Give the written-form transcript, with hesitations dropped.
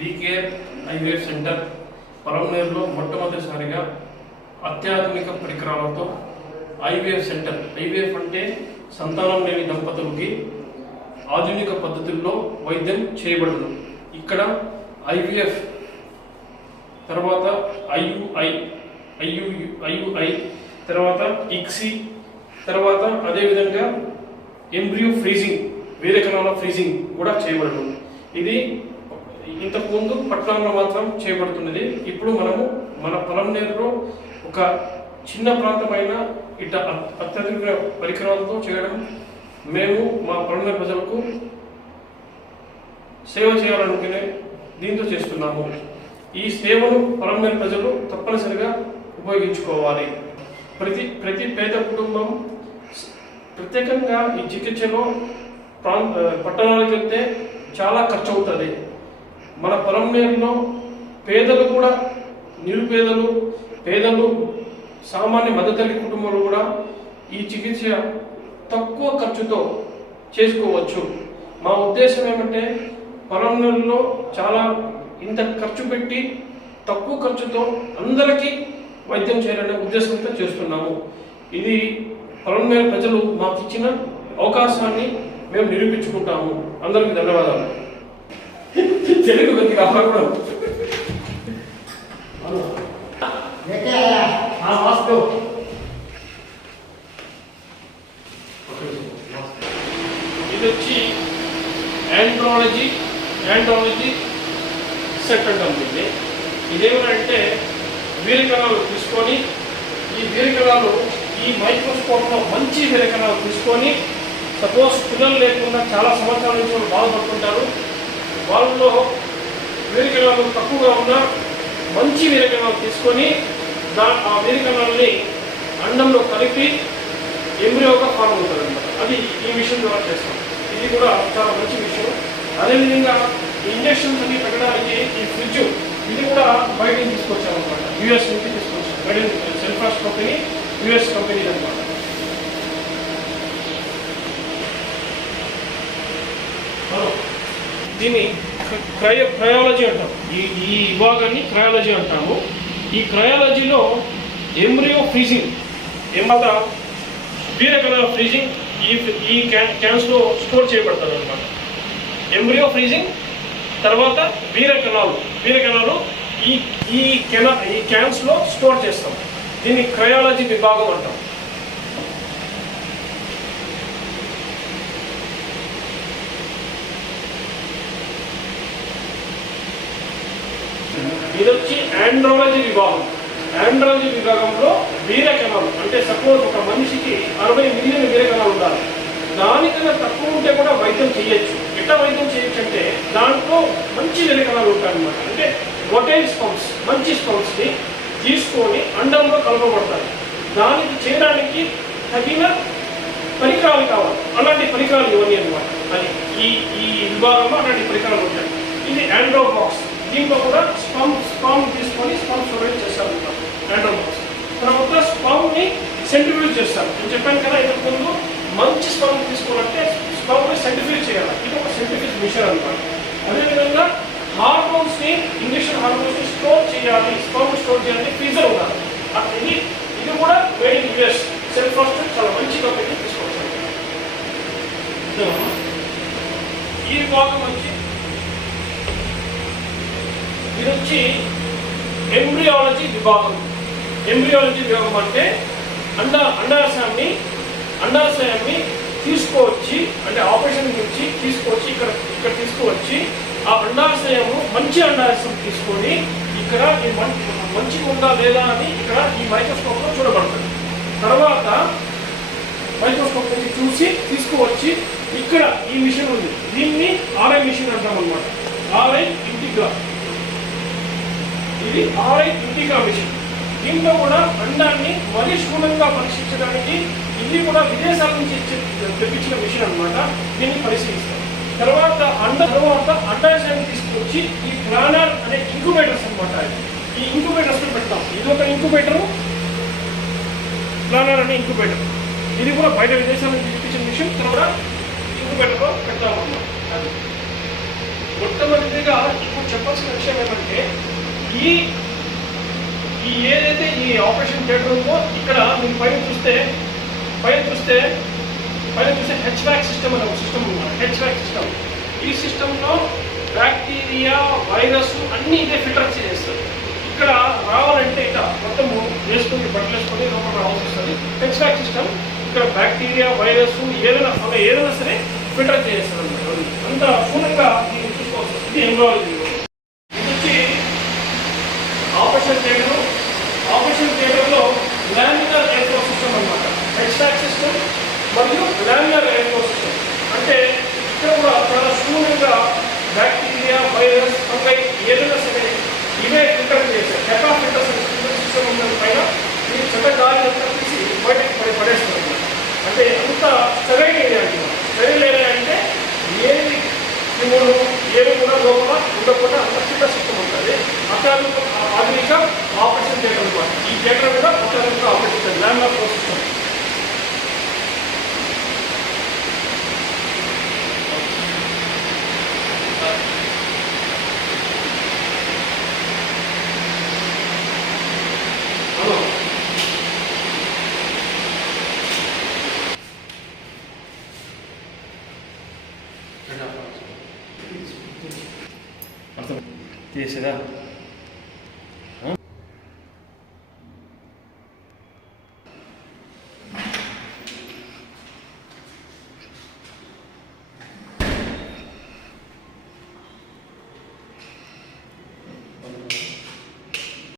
WeCare IVF centre పలమనేరులో మొట్టమొదటిసారిగా అత్యాధునిక పరికరాలతో ఐవీఎఫ్ సెంటర్. ఐవీఎఫ్ అంటే సంతానం లేని దంపతులకి ఆధునిక పద్ధతుల్లో వైద్యం చేయబడును. ఇక్కడ ఐవీఎఫ్ తర్వాత ఐయుఐ తర్వాత ఇక్సీ తర్వాత అదేవిధంగా ఎంబ్రియో ఫ్రీజింగ్, వేరే కణాల ఫ్రీజింగ్ కూడా చేయబడను. ఇది ఇంతకుముందు పట్టణంలో మాత్రం చేయబడుతున్నది. ఇప్పుడు మనము మన పలమనేరులో ఒక చిన్న ప్రాంతమైన ఇట్లా అత్యాధునిక పరికరాలతో చేయడం, మేము మా పలమనేరు ప్రజలకు సేవ చేయాలనుకునే దీంతో చేస్తున్నాము. ఈ సేవను పలమనేరు ప్రజలు తప్పనిసరిగా ఉపయోగించుకోవాలి. ప్రతి పేద కుటుంబం ప్రత్యేకంగా ఈ చికిత్సలో పట్టణాలకు వెళ్తే చాలా ఖర్చు అవుతుంది. మన పలమనేరులో పేదలు కూడా, నిరుపేదలు, పేదలు, సామాన్య మధ్యతరగతి కుటుంబాలు కూడా ఈ చికిత్స తక్కువ ఖర్చుతో చేసుకోవచ్చు. మా ఉద్దేశం ఏమంటే పలమనేరులో చాలా ఇంత ఖర్చు పెట్టి తక్కువ ఖర్చుతో అందరికీ వైద్యం చేయాలనే ఉద్దేశంతో చేస్తున్నాము. ఇది పలమనేరు ప్రజలు మాకు ఇచ్చిన అవకాశాన్ని మేము నిరూపించుకుంటాము. అందరికీ ధన్యవాదాలు. తెలుగు కొద్దిగా అవ్వకూడదు. ఇది వచ్చి యాండ్రాలజీ సెట్ అంటాం. ఇదేమంటే వీరకణాలు తీసుకొని, ఈ వీరకణాలు ఈ మైక్రోస్కోప్లో మంచి వీరకణాలు తీసుకొని, సపోజ్ పిల్లలు లేకుండా చాలా సంవత్సరాల నుంచి వాళ్ళు బాధపడుతుంటారు. వాళ్ళలో వీరకణాలు తక్కువగా ఉన్న మంచి వీరకణాలు తీసుకొని ఆ వీరకణాలని అండంలో కలిపి ఎంబ్రియోగా ఫామ్ అవుతుంది అన్నమాట. అది ఈ విషయం ద్వారా చేస్తాం. ఇది కూడా చాలా మంచి విషయం. అదేవిధంగా ఈ ఇంజక్షన్స్ అన్ని పెట్టడానికి ఈ ఫ్రిడ్జ్, ఇది కూడా బయట నుంచి తీసుకొచ్చామన్నమాట. యూఎస్ నుంచి తీసుకొచ్చాం. సెల్ఫాస్ట్ కంపెనీ, యూఎస్ కంపెనీ అన్నమాట. దీన్ని క్రయాలజీ అంటాం. ఈ విభాగాన్ని క్రయాలజీ అంటాము. ఈ క్రయాలజీలో ఎంబ్రియో ఫ్రీజింగ్, ఏమన్నా వీరకణాల ఫ్రీజింగ్ ఈ క్యాన్స్లో స్టోర్ చేయబడతారు అన్నమాట. ఎంబ్రియో ఫ్రీజింగ్ తర్వాత వీరకణాలు ఈ క్యాన్స్లో స్టోర్ చేస్తాం. దీన్ని క్రయాలజీ విభాగం అంటాం. ఇది వచ్చి యాండ్రాలజీ విభాగం. యాండ్రాలజీ విభాగంలో వీరకణాలు అంటే సపోజ్ ఒక మనిషికి 60 మిలియన్ వీరకణాలు ఉండాలి. దానికన్నా తక్కువ ఉంటే కూడా వైద్యం చేయొచ్చు. ఎట్లా వైద్యం చేయొచ్చు అంటే దాంట్లో మంచి వీరకణాలు ఉంటాయి అన్నమాట. అంటే మొటైల్ స్పమ్స్, మంచి స్పమ్స్ని తీసుకొని అండంలో కలపబడతాయి. దానికి చేయడానికి తగిన పరికరాలు కావాలి. అలాంటి పరికరాలు ఇవన్నీ అన్నమాట. అది ఈ విభాగంలో అలాంటి పరికరాలు ఉంటాయి. ఇది యాండ్రో బాక్స్. దీంట్లో కూడా స్పమ్ తీసుకొని స్పమ్ స్టోరేజ్ చేస్తారు యాండ్రో బాక్స్. తర్వాత స్పమ్ని సెంట్రిఫ్యూజ్ చేస్తారు. నేను చెప్పాను కదా ఇంతకు ముందు, మంచి స్పమ్ తీసుకోవాలంటే స్పమ్ని సెంట్రిఫ్యూజ్ చేయాలి. ఇది ఒక సెంట్రిఫ్యూజ్ మిషన్ అనమాట. అదేవిధంగా హార్మోన్స్ని, ఇంజక్షన్ హార్మోన్స్ని స్టోర్ చేయాలి. స్పమ్ స్టోర్ చేయాలంటే ఫ్రీజర్ ఉండాలి. ఇది కూడా మేడ్ ఇన్ యూఎస్ సెల్ఫాస్ట్ చాలా మంచి కంపెనీ తీసుకోవచ్చు. ఈ విభాగం వచ్చి ఇది వచ్చి ఎంబ్రియాలజీ విభాగం. ఎంబ్రియాలజీ విభాగం అంటే అండాశయాన్ని తీసుకువచ్చి, అంటే ఆపరేషన్ నుంచి తీసుకువచ్చి ఇక్కడ తీసుకువచ్చి ఆ అండాశయము మంచి అండాశయం తీసుకొని ఇక్కడ ఈ మంచిగా ఉందా లేదా అని ఇక్కడ ఈ మైక్రోస్కోప్లో చూడబడుతుంది. తర్వాత మైక్రోస్కోప్ నుంచి చూసి తీసుకువచ్చి ఇక్కడ ఈ మిషన్ ఉంది. దీన్ని ఆర్ఐ మిషన్ అంటాం అన్నమాట. ఆర్ఐ ఇంటిగ్రా. ఇది ఆర్ఐ ఇంటిగ్రా మిషన్. దీంట్లో కూడా అండాన్ని మరీ క్షుణ్ణంగా పరీక్షించడానికి ఇది కూడా విదేశాల నుంచి తెప్పించిన మిషన్ అన్నమాట. దీన్ని పరిశీలిస్తాం. తర్వాత అండాశయాన్ని తీసుకొచ్చి ఈ ప్లానర్ అనే ఇంక్యుబేటర్స్ అన్నమాట. ఈ ఇంక్యుబేటర్స్ పెడతాం. ఇది ఒక ఇంక్యుబేటరు, ప్లానర్ అనే ఇంక్యుబేటర్. ఇది కూడా బయట విదేశాల నుంచి తెప్పించిన మిషన్. తర్వాత ఇంక్యుబేటర్లో పెడతాం అన్నమాట. అది మొట్టమొదటిగా ఇప్పుడు చెప్పాల్సిన ఈ ఈ ఏదైతే ఈ ఆపరేషన్ థియేటర్ ఉందో ఇక్కడ మీరు పైన చూస్తే హెచ్వాక్ సిస్టమ్ అనే ఒక సిస్టమ్ ఉంది. హెచ్వాక్ సిస్టమ్, ఈ సిస్టంలో బ్యాక్టీరియా, వైరస్ అన్నీ ఇదే ఫిల్టర్ చేస్తారు. ఇక్కడ రావాలంటే ఇట్లా మొత్తము వేసుకొని బట్టలు వేసుకొని లోపల రావాల్సి వస్తుంది. హెచ్వాక్ సిస్టమ్ ఇక్కడ బ్యాక్టీరియా, వైరస్ ఏదైనా సరే ఫిల్టర్ చేస్తారు అన్నమాట. అంత పూర్ణంగా దీన్ని చూసుకోవాల్సి వస్తుంది. ఇది ఎంబ్రాలజీ. ఇది వచ్చి ఆపరేషన్ థియేటర్లో లామినార్ ఎయిర్ ఫ్లో సిస్టమ్ అనమాట. హెచ్వాక్ సిస్టమ్ మరియు లామినార్ ఎయిర్ ఫ్లో సిస్టమ్ అంటే ఇక్కడ కూడా చాలా శూన్యంగా బ్యాక్టీరియా, వైరస్, ఫంగై ఏదైనా సరే ఇవే ఫిల్టర్ చేశారు. హెపా ఫిల్టర్ సిస్టమ్ ఉన్న పైన ఈ చెడ్డ గాలి అంతా తీసి బయటకి పడేస్తారు. అంటే అంత స్టెరైల్ ఏరియా అంటున్నారు. స్టెరైల్ ఏరియా అంటే ఏమి క్రిములు ఏమి కూడా లోపల ఉండకుండా అంత ఫిల్టర్ సిస్టమ్ ఉంటుంది. ఆధునిక ఆపరేషన్ థియేటర్ అనమాట. ఈ థియేటర్ కూడా అత్యాధునిక operation theatre, laminar flow system. చేసేదా